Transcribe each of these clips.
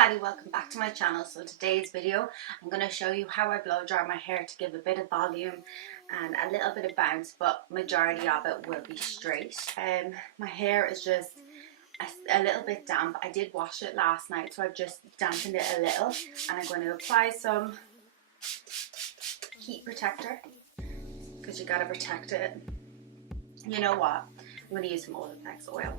everybody, welcome back to my channel. So today's video I'm going to show you how I blow dry my hair to give a bit of volume and a little bit of bounce, but majority of it will be straight. My hair is just a little bit damp. I did wash it last night, so I've just dampened it a little, and I'm going to apply some heat protector because you got to protect it. You know what? I'm going to use some Olaplex oil.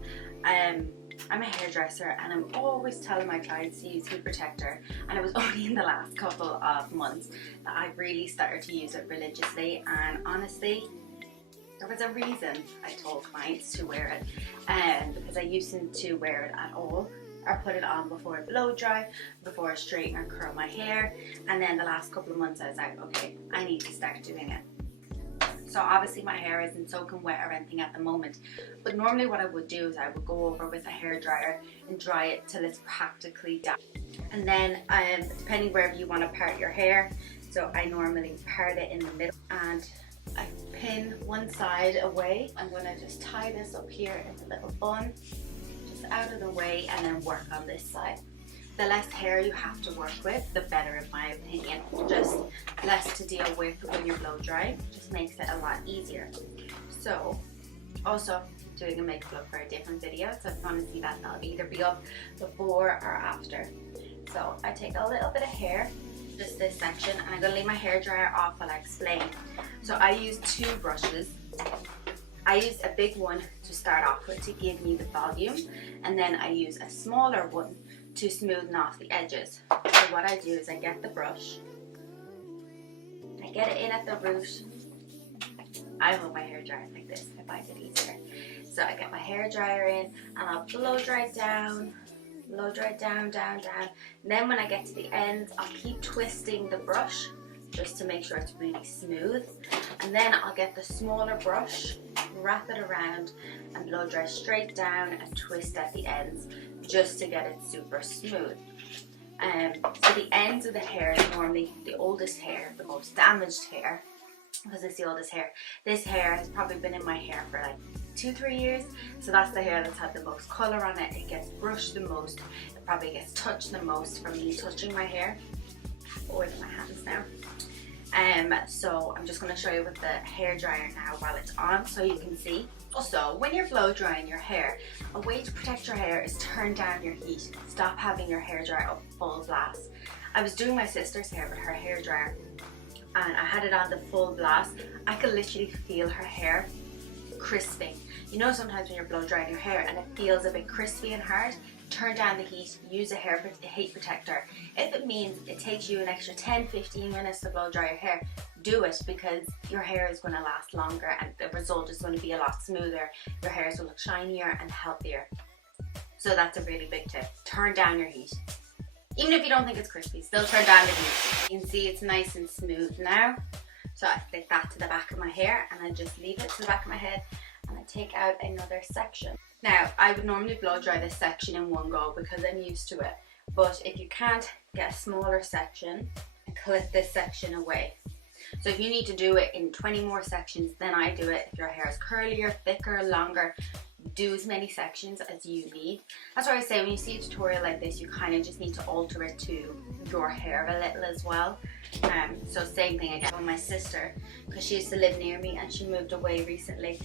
I'm a hairdresser and I'm always telling my clients to use heat protector, and it was only in the last couple of months that I really started to use it religiously. And honestly, there was a reason I told clients to wear it, because I used to wear it at all or put it on before I blow dry, before I straighten or curl my hair, and then the last couple of months I was like, okay, I need to start doing it. So obviously my hair isn't soaking wet or anything at the moment, but normally what I would do is I would go over with a hairdryer and dry it till it's practically done. And then depending wherever you want to part your hair, so I normally part it in the middle and I pin one side away. I'm going to just tie this up here in the little bun, just out of the way, and then work on this side. The less hair you have to work with, the better in my opinion. Just less to deal with when you blow dry, just makes it a lot easier. So also doing a makeup look for a different video, so if you want to see that, that'll either be up before or after. So I take a little bit of hair, just this section, and I'm going to leave my hair dryer off while I explain. So I use two brushes. I use a big one to start off with to give me the volume, and then I use a smaller one to smoothen off the edges. So what I do is I get the brush, I get it in at the root. I hold my hair dryer like this, I find it easier. So I get my hair dryer in and I'll blow dry down, down. And then when I get to the ends, I'll keep twisting the brush just to make sure it's really smooth. And then I'll get the smaller brush, wrap it around and blow dry straight down and twist at the ends just to get it super smooth. So the ends of the hair is normally the oldest hair, the most damaged hair, because it's the oldest hair. This hair has probably been in my hair for like 2-3 years, so that's the hair that's had the most colour on it. It gets brushed the most, it probably gets touched the most from me touching my hair. Away with my hands now. So I'm just going to show you with the hair dryer now while it's on so you can see. Also, when you're blow drying your hair, a way to protect your hair is turn down your heat. Stop having your hair dry up full blast. I was doing my sister's hair with her hair dryer and I had it on the full blast. I could literally feel her hair crisping. You know, sometimes when you're blow drying your hair and it feels a bit crispy and hard, turn down the heat, use a heat protector. If it means it takes you an extra 10-15 minutes to blow dry your hair, do it, because your hair is going to last longer and the result is going to be a lot smoother. Your hair will look shinier and healthier. So that's a really big tip. Turn down your heat. Even if you don't think it's crispy, still turn down the heat. You can see it's nice and smooth now. So I stick that to the back of my hair and I just leave it to the back of my head and I take out another section. Now, I would normally blow dry this section in one go because I'm used to it. But if you can't, get a smaller section and clip this section away. So if you need to do it in 20 more sections, then I do it. If your hair is curlier, thicker, longer, do as many sections as you need. That's why I say when you see a tutorial like this, you kind of just need to alter it to your hair a little as well. So same thing again with my sister, because she used to live near me and she moved away recently.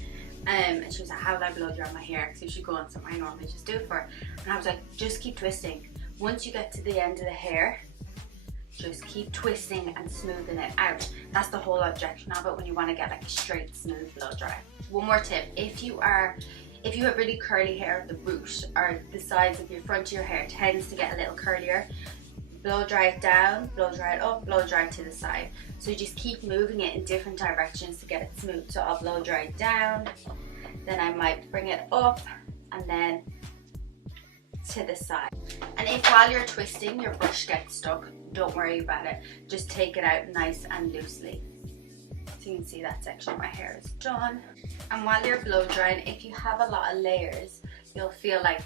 And she was like, how would I blow dry my hair? Because if she go on somewhere, I normally just do it for her. And I was like, just keep twisting. Once you get to the end of the hair, just keep twisting and smoothing it out. That's the whole objection of it when you want to get like a straight, smooth blow dry. One more tip, if you have really curly hair at the root or the sides of your front of your hair tends to get a little curlier, blow dry it down, blow dry it up, blow dry it to the side. So you just keep moving it in different directions to get it smooth. So I'll blow dry it down, then I might bring it up and then to the side. And if while you're twisting your brush gets stuck, don't worry about it. Just take it out nice and loosely. So you can see that section of my hair is done. And while you're blow drying, if you have a lot of layers, you'll feel like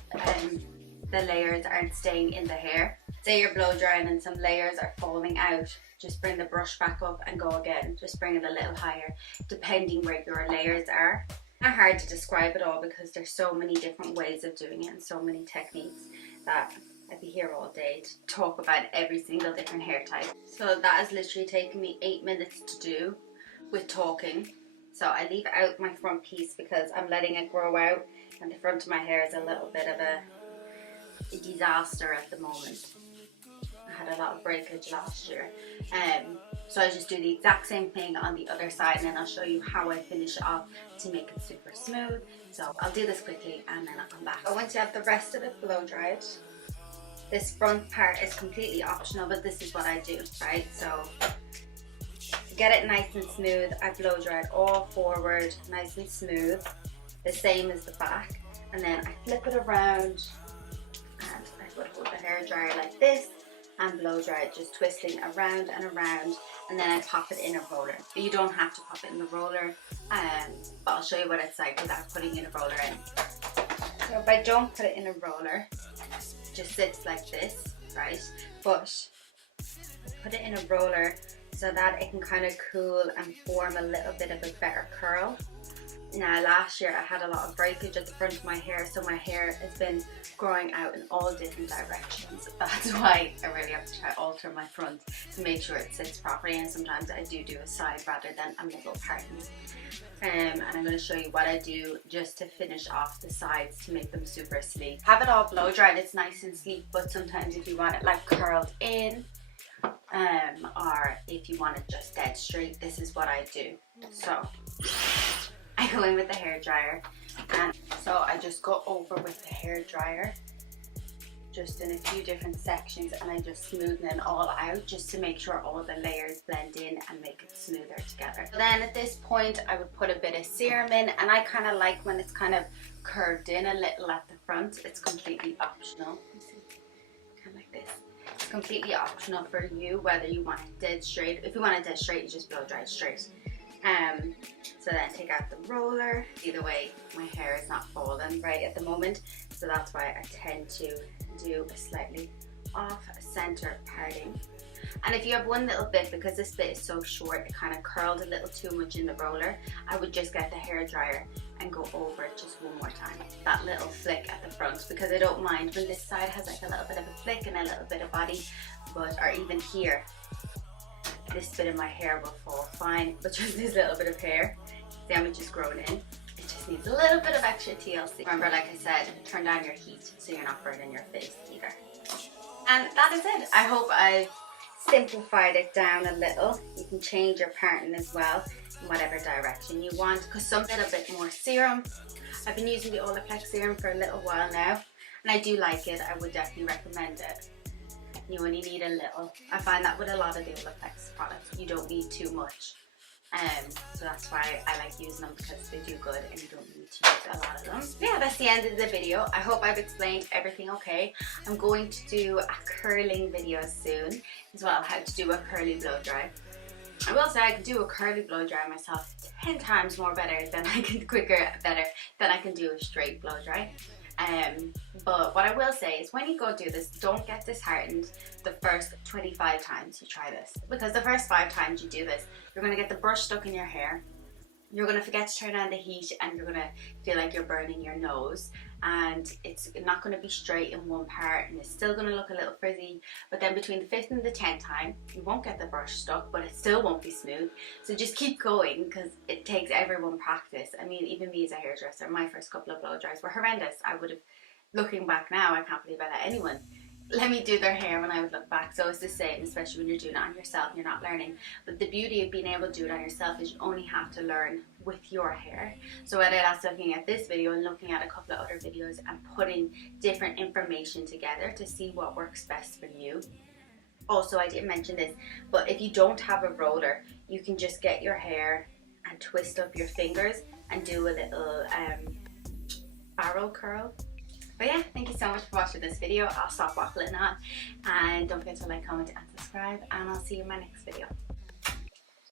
the layers aren't staying in the hair. Say you're blow drying and some layers are falling out, just bring the brush back up and go again. Just bring it a little higher, depending where your layers are. Not hard to describe it all because there's so many different ways of doing it and so many techniques that I'd be here all day to talk about every single different hair type. So that has literally taken me 8 minutes to do with talking. So I leave out my front piece because I'm letting it grow out, and the front of my hair is a little bit of a disaster at the moment. I had a lot of breakage last year. So I just do the exact same thing on the other side, and then I'll show you how I finish it off to make it super smooth. So I'll do this quickly and then I'll come back. I want to have the rest of it blow dried. This front part is completely optional, but this is what I do, right? So to get it nice and smooth, I blow dry it all forward, nice and smooth, the same as the back. And then I flip it around and I would hold the hair dryer like this and blow dry it, just twisting around and around, and then I pop it in a roller. But you don't have to pop it in the roller, but I'll show you what it's like without putting in a roller in. So if I don't put it in a roller, it just sits like this, right? But put it in a roller so that it can kind of cool and form a little bit of a better curl. Now last year I had a lot of breakage at the front of my hair, so my hair has been growing out in all different directions. That's why I really have to try to alter my front to make sure it sits properly, and sometimes I do a side rather than a middle pattern. And I'm going to show you what I do just to finish off the sides to make them super sleek. Have it all blow dried, it's nice and sleek, but sometimes if you want it like curled in, or if you want it just dead straight, this is what I do. So I go in with the hair dryer, and so I just go over with the hair dryer just in a few different sections, and I just smoothen it all out just to make sure all the layers blend in and make it smoother together. Then at this point I would put a bit of serum in, and I kind of like when it's kind of curved in a little at the front. It's completely optional. Kind of like this. It's completely optional for you whether you want it dead straight. If you want it dead straight, you just blow dry it straight. So then take out the roller. Either way, my hair is not falling right at the moment, so that's why I tend to do a slightly off center parting. And if you have one little bit, because this bit is so short, it kind of curled a little too much in the roller, I would just get the hair dryer and go over it just one more time. That little flick at the front, because I don't mind when this side has like a little bit of a flick and a little bit of body, but or even here, this bit of my hair will fall fine, but just this little bit of hair, damage is grown in. It just needs a little bit of extra TLC. Remember, like I said, turn down your heat so you're not burning your face either. And that is it. I hope I've simplified it down a little. You can change your pattern as well in whatever direction you want, because some little bit more serum. I've been using the Olaplex serum for a little while now, and I do like it. I would definitely recommend it. You only need a little. I find that with a lot of the Olaplex products, you don't need too much. So that's why I like using them, because they do good and you don't need to use a lot of them. Yeah, that's the end of the video. I hope I've explained everything okay. I'm going to do a curling video soon as well, how to do a curly blow dry. I will say I can do a curly blow dry myself 10 times more better than I can than I can do a straight blow dry. But what I will say is, when you go do this, don't get disheartened the first 25 times you try this, because the first 5 times you do this, you're going to get the brush stuck in your hair, you're going to forget to turn on the heat, and you're going to feel like you're burning your nose, and it's not going to be straight in one part, and it's still going to look a little frizzy. But then between the 5th and the 10th time, you won't get the brush stuck, but it still won't be smooth. So just keep going, because it takes everyone practice. I mean, even me as a hairdresser, my first couple of blow dries were horrendous. I would have, looking back now, I can't believe I let anyone let me do their hair when I would look back. So it's the same, especially when you're doing it on yourself and you're not learning. But the beauty of being able to do it on yourself is you only have to learn with your hair. So whether that's looking at this video and looking at a couple of other videos and putting different information together to see what works best for you. Also, I didn't mention this, but if you don't have a roller, you can just get your hair and twist up your fingers and do a little barrel curl. But yeah, thank you so much for watching this video. I'll stop waffling on, and don't forget to like, comment and subscribe, and I'll see you in my next video.